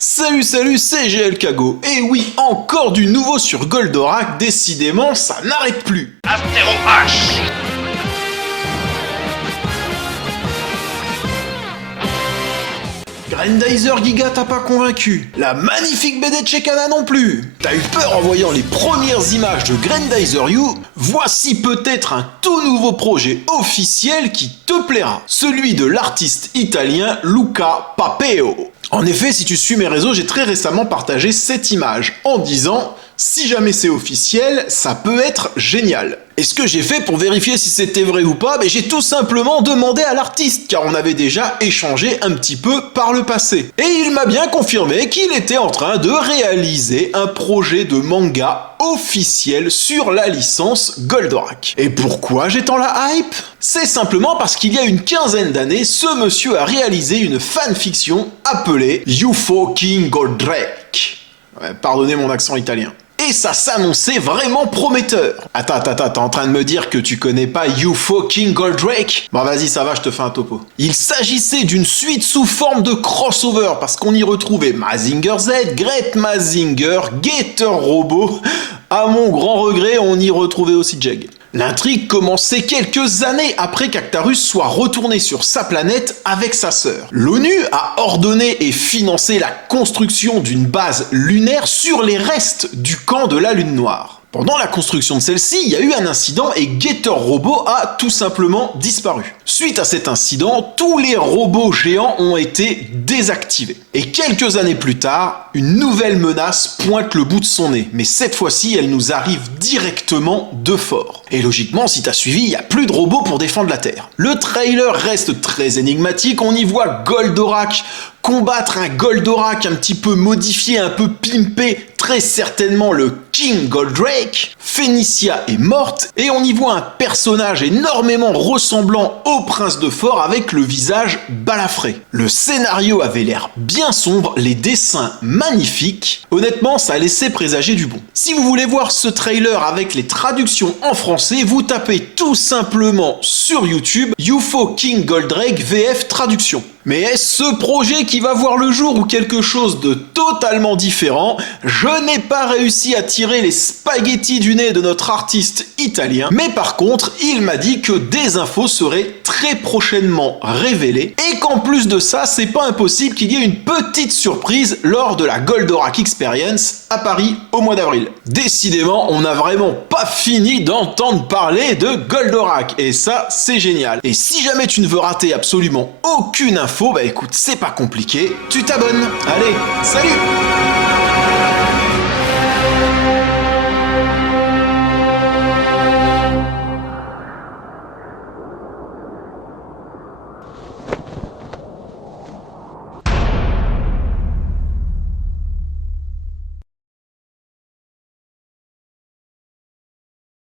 Salut, c'est GL Kago. Et oui, encore du nouveau sur Goldorak, décidément, ça n'arrête plus. Aptéro H. Grendizer Giga t'a pas convaincu. La magnifique BD de Shekana non plus. T'as eu peur en voyant les premières images de Grendizer You. Voici peut-être un tout nouveau projet officiel qui te plaira. Celui de l'artiste italien Luca Papeo. En effet, si tu suis mes réseaux, j'ai très récemment partagé cette image en disant « Si jamais c'est officiel, ça peut être génial ». Et ce que j'ai fait pour vérifier si c'était vrai ou pas, j'ai tout simplement demandé à l'artiste, car on avait déjà échangé un petit peu par le passé. Et il m'a bien confirmé qu'il était en train de réaliser un projet de manga officiel sur la licence Goldorak. Et pourquoi j'ai tant la hype ? C'est simplement parce qu'il y a une quinzaine d'années, ce monsieur a réalisé une fanfiction appelée UFO King Goldrake. Ouais, pardonnez mon accent italien. Et ça s'annonçait vraiment prometteur. Attends, t'es en train de me dire que tu connais pas UFO King Goldrake ? Bon vas-y, ça va, je te fais un topo. Il s'agissait d'une suite sous forme de crossover, parce qu'on y retrouvait Mazinger Z, Great Mazinger, Gator Robot. À mon grand regret, on y retrouvait aussi Jeg. L'intrigue commençait quelques années après qu'Actarus soit retourné sur sa planète avec sa sœur. L'ONU a ordonné et financé la construction d'une base lunaire sur les restes du camp de la Lune Noire. Pendant la construction de celle-ci, il y a eu un incident et Gator Robot a tout simplement disparu. Suite à cet incident, tous les robots géants ont été désactivés. Et quelques années plus tard, une nouvelle menace pointe le bout de son nez. Mais cette fois-ci, elle nous arrive directement de fort. Et logiquement, si t'as suivi, il n'y a plus de robots pour défendre la Terre. Le trailer reste très énigmatique, on y voit Goldorak combattre un Goldorak un petit peu modifié, un peu pimpé, très certainement le King Goldrake. Phénicia est morte et on y voit un personnage énormément ressemblant au prince de Fort avec le visage balafré. Le scénario avait l'air bien sombre, les dessins magnifiques. Honnêtement, ça laissait présager du bon. Si vous voulez voir ce trailer avec les traductions en français, vous tapez tout simplement sur YouTube UFO King Goldrake VF traduction. Mais est-ce ce projet qui va voir le jour ou quelque chose de totalement différent? Je n'ai pas réussi à tirer les spaghettis du nez de notre artiste italien, mais par contre, il m'a dit que des infos seraient très prochainement révélées et qu'en plus de ça, c'est pas impossible qu'il y ait une petite surprise lors de la Goldorak Experience à Paris au mois d'avril. Décidément, on n'a vraiment pas fini d'entendre parler de Goldorak et ça, c'est génial. Et si jamais tu ne veux rater absolument aucune info, écoute, c'est pas compliqué, tu t'abonnes. Allez, salut!